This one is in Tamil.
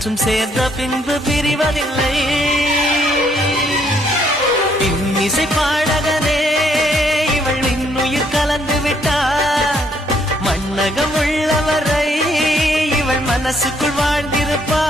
காற்றும் சேர்ந்த பின்பு பிரிவதில்லை. இன்னிசை பாடகனே இவள் இன்னுயிர் கலந்து விட்டார். மண்ணகம் உள்ளவரை இவள் மனசுக்குள் வாழ்ந்திருப்பார்.